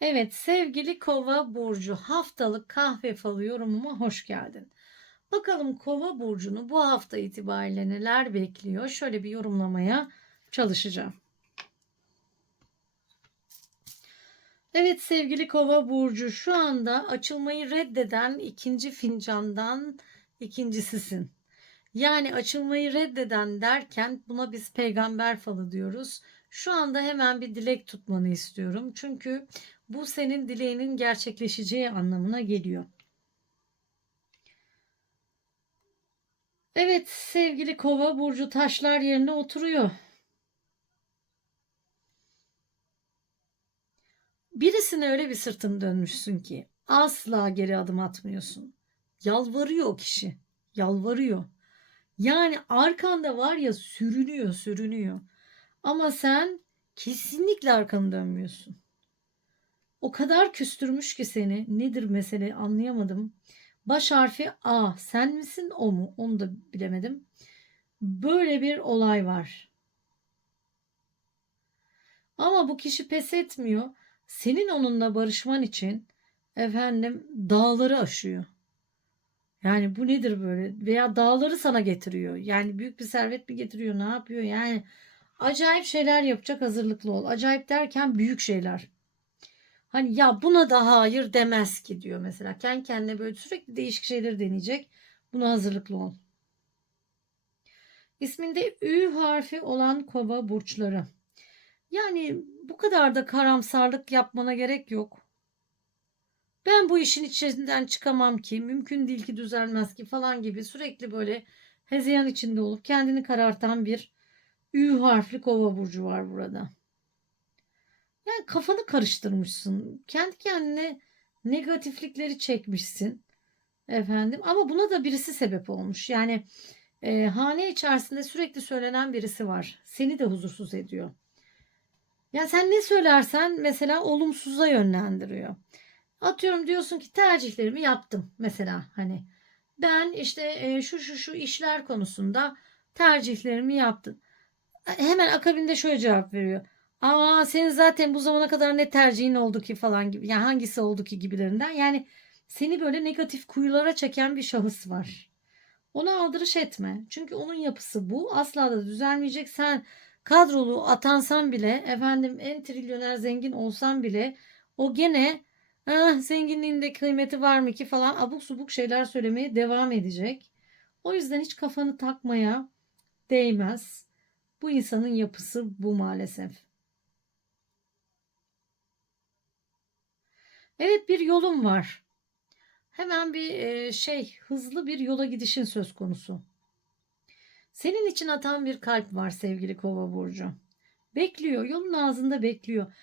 Evet sevgili Kova burcu haftalık kahve falı yorumuma hoş geldin. Bakalım Kova burcunu bu hafta itibariyle neler bekliyor? Şöyle bir yorumlamaya çalışacağım. Evet sevgili Kova burcu şu anda açılmayı reddeden ikinci fincandan ikincisisin. Yani açılmayı reddeden derken buna biz peygamber falı diyoruz. Şu anda hemen bir dilek tutmanı istiyorum. Çünkü bu senin dileğinin gerçekleşeceği anlamına geliyor. Evet sevgili kova burcu taşlar yerine oturuyor. Birisine öyle bir sırtını dönmüşsün ki asla geri adım atmıyorsun. Yalvarıyor o kişi. Yalvarıyor. Yani arkanda var ya sürünüyor, sürünüyor. Ama sen kesinlikle arkanı dönmüyorsun. O kadar küstürmüş ki seni. Nedir mesele anlayamadım. Baş harfi A. Sen misin o mu? Onu da bilemedim. Böyle bir olay var. Ama bu kişi pes etmiyor. Senin onunla barışman için efendim dağları aşıyor. Yani bu nedir böyle? Veya dağları sana getiriyor. Yani büyük bir servet mi getiriyor? Ne yapıyor? Yani acayip şeyler yapacak hazırlıklı ol. Acayip derken büyük şeyler. Hani ya buna da hayır demez ki diyor mesela. Kendi kendine böyle sürekli değişik şeyler deneyecek. Buna hazırlıklı ol. İsminde Ü harfi olan kova burçları. Yani bu kadar da karamsarlık yapmana gerek yok. Ben bu işin içerisinden çıkamam ki, mümkün değil ki düzelmez ki falan gibi sürekli böyle hezeyan içinde olup kendini karartan bir Ü harfli kova burcu var burada. Kafanı karıştırmışsın. Kendi kendine negatiflikleri çekmişsin. Efendim ama buna da birisi sebep olmuş. Yani e, hane içerisinde sürekli söylenen birisi var. Seni de huzursuz ediyor. Ya sen ne söylersen mesela olumsuza yönlendiriyor. Atıyorum diyorsun ki tercihlerimi yaptım mesela hani ben işte e, şu şu şu işler konusunda tercihlerimi yaptım. Hemen akabinde şöyle cevap veriyor. Ama senin zaten bu zamana kadar ne tercihin oldu ki falan gibi. Yani hangisi oldu ki gibilerinden. Yani seni böyle negatif kuyulara çeken bir şahıs var. Ona aldırış etme. Çünkü onun yapısı bu. Asla da düzelmeyecek. Sen kadrolu atansan bile efendim en trilyoner zengin olsan bile o gene ah, zenginliğinde kıymeti var mı ki falan abuk subuk şeyler söylemeye devam edecek. O yüzden hiç kafanı takmaya değmez. Bu insanın yapısı bu maalesef. Evet bir yolum var. Hemen bir e, şey hızlı bir yola gidişin söz konusu. Senin için atan bir kalp var sevgili Kova burcu. Bekliyor, yolun ağzında bekliyor.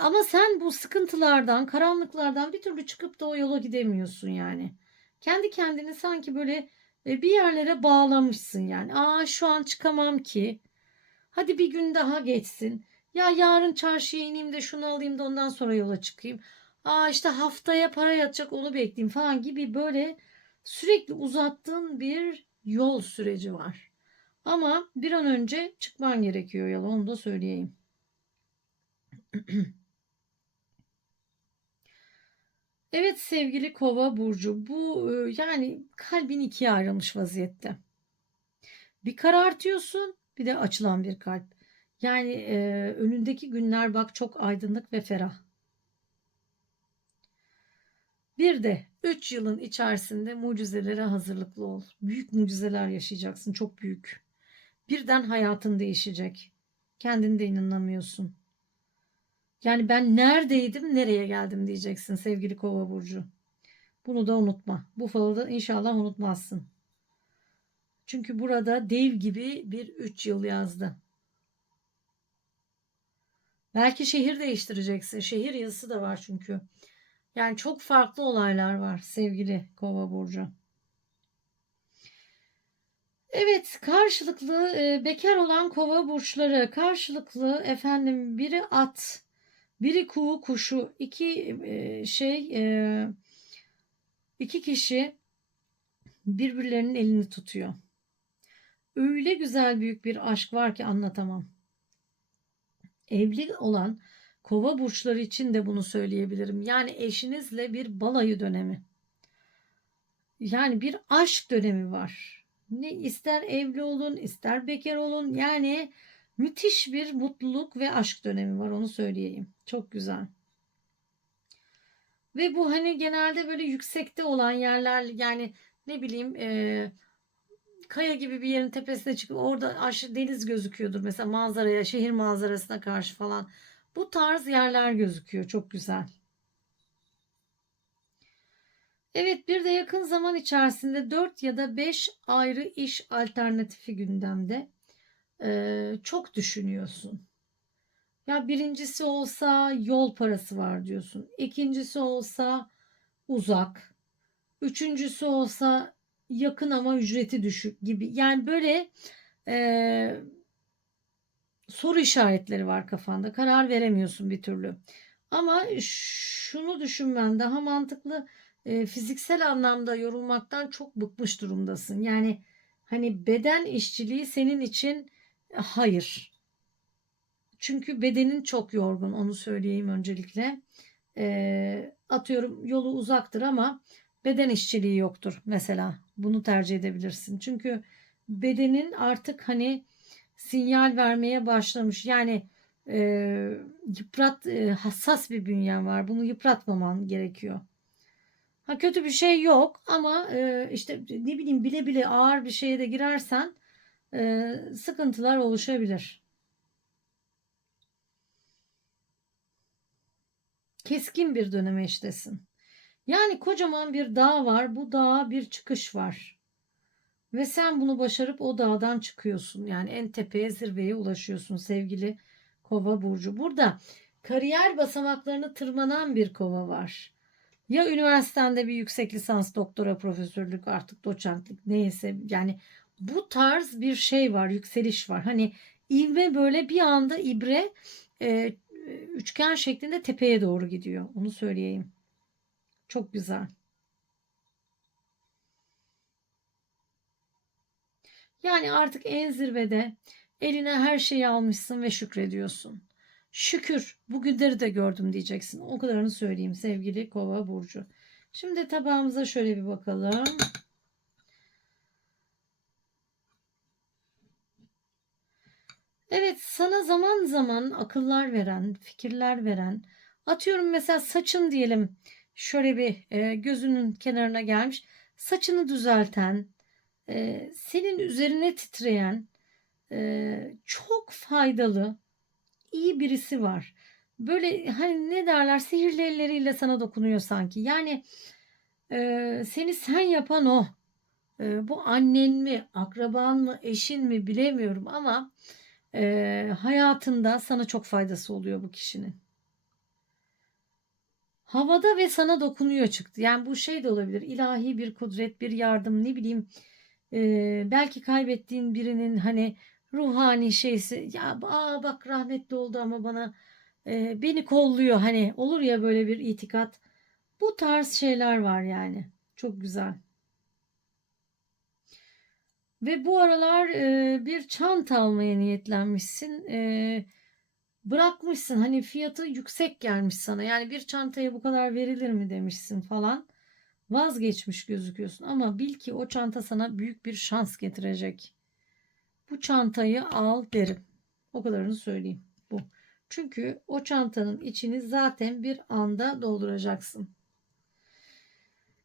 Ama sen bu sıkıntılardan, karanlıklardan bir türlü çıkıp da o yola gidemiyorsun yani. Kendi kendini sanki böyle e, bir yerlere bağlamışsın yani. Aa şu an çıkamam ki. Hadi bir gün daha geçsin. Ya yarın çarşıya ineyim de şunu alayım da ondan sonra yola çıkayım. Aa işte haftaya para yatacak onu bekleyeyim falan gibi böyle sürekli uzattığın bir yol süreci var. Ama bir an önce çıkman gerekiyor yola onu da söyleyeyim. Evet sevgili Kova burcu bu e, yani kalbin ikiye ayrılmış vaziyette. Bir karartıyorsun bir de açılan bir kalp. Yani e, önündeki günler bak çok aydınlık ve ferah. Bir de 3 yılın içerisinde mucizelere hazırlıklı ol. Büyük mucizeler yaşayacaksın, çok büyük. Birden hayatın değişecek. Kendinde inanamıyorsun. Yani ben neredeydim, nereye geldim diyeceksin sevgili Kova burcu. Bunu da unutma. Bu falı da inşallah unutmazsın. Çünkü burada dev gibi bir 3 yıl yazdı. Belki şehir değiştireceksin. Şehir yazısı da var çünkü. Yani çok farklı olaylar var sevgili Kova burcu. Evet karşılıklı e, bekar olan kova burçları karşılıklı efendim biri at biri kuğu kuşu iki e, şey e, iki kişi birbirlerinin elini tutuyor. Öyle güzel büyük bir aşk var ki anlatamam. Evli olan Kova burçları için de bunu söyleyebilirim. Yani eşinizle bir balayı dönemi. Yani bir aşk dönemi var. Ne ister evli olun, ister bekar olun. Yani müthiş bir mutluluk ve aşk dönemi var onu söyleyeyim. Çok güzel. Ve bu hani genelde böyle yüksekte olan yerler yani ne bileyim e, kaya gibi bir yerin tepesine çıkıp orada aşırı deniz gözüküyordur mesela manzaraya, şehir manzarasına karşı falan. Bu tarz yerler gözüküyor. Çok güzel. Evet bir de yakın zaman içerisinde 4 ya da 5 ayrı iş alternatifi gündemde. Ee, çok düşünüyorsun. Ya birincisi olsa yol parası var diyorsun. İkincisi olsa uzak. Üçüncüsü olsa yakın ama ücreti düşük gibi. Yani böyle e, soru işaretleri var kafanda. Karar veremiyorsun bir türlü. Ama şunu düşünmen daha mantıklı. E, fiziksel anlamda yorulmaktan çok bıkmış durumdasın. Yani hani beden işçiliği senin için hayır. Çünkü bedenin çok yorgun onu söyleyeyim öncelikle. E, atıyorum yolu uzaktır ama beden işçiliği yoktur mesela. Bunu tercih edebilirsin. Çünkü bedenin artık hani sinyal vermeye başlamış. Yani e, yıprat e, hassas bir bünyen var. Bunu yıpratmaman gerekiyor. Ha kötü bir şey yok ama e, işte ne bileyim bile bile ağır bir şeye de girersen e, sıkıntılar oluşabilir. Keskin bir döneme iştesin. Yani kocaman bir dağ var. Bu dağa bir çıkış var. Ve sen bunu başarıp o dağdan çıkıyorsun. Yani en tepeye zirveye ulaşıyorsun sevgili kova burcu. Burada kariyer basamaklarını tırmanan bir kova var. Ya üniversitende bir yüksek lisans, doktora, profesörlük, artık doçentlik neyse yani bu tarz bir şey var, yükseliş var. Hani ivme böyle bir anda ibre e, üçgen şeklinde tepeye doğru gidiyor. Onu söyleyeyim. Çok güzel. Yani artık en zirvede eline her şeyi almışsın ve şükrediyorsun. Şükür bugünleri de gördüm diyeceksin. O kadarını söyleyeyim sevgili kova burcu. Şimdi tabağımıza şöyle bir bakalım. Evet sana zaman zaman akıllar veren, fikirler veren, atıyorum mesela saçın diyelim şöyle bir e, gözünün kenarına gelmiş. Saçını düzelten, e, senin üzerine titreyen, e, çok faydalı, iyi birisi var. Böyle hani ne derler sihirli elleriyle sana dokunuyor sanki. Yani e, seni sen yapan o. E, bu annen mi, akraban mı, eşin mi bilemiyorum ama e, hayatında sana çok faydası oluyor bu kişinin havada ve sana dokunuyor çıktı. Yani bu şey de olabilir. İlahi bir kudret, bir yardım, ne bileyim e, belki kaybettiğin birinin hani ruhani şeysi ya aa bak rahmetli oldu ama bana e, beni kolluyor hani olur ya böyle bir itikat. Bu tarz şeyler var yani. Çok güzel. Ve bu aralar e, bir çanta almaya niyetlenmişsin. E, bırakmışsın hani fiyatı yüksek gelmiş sana yani bir çantaya bu kadar verilir mi demişsin falan vazgeçmiş gözüküyorsun ama bil ki o çanta sana büyük bir şans getirecek. Bu çantayı al derim. O kadarını söyleyeyim bu. Çünkü o çantanın içini zaten bir anda dolduracaksın.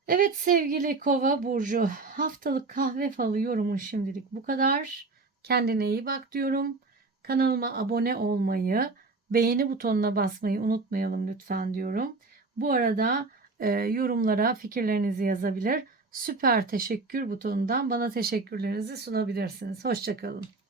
Evet sevgili Kova burcu haftalık kahve falı yorumun şimdilik bu kadar. Kendine iyi bak diyorum. Kanalıma abone olmayı, beğeni butonuna basmayı unutmayalım lütfen diyorum. Bu arada e, yorumlara fikirlerinizi yazabilir. Süper teşekkür butonundan bana teşekkürlerinizi sunabilirsiniz. Hoşçakalın.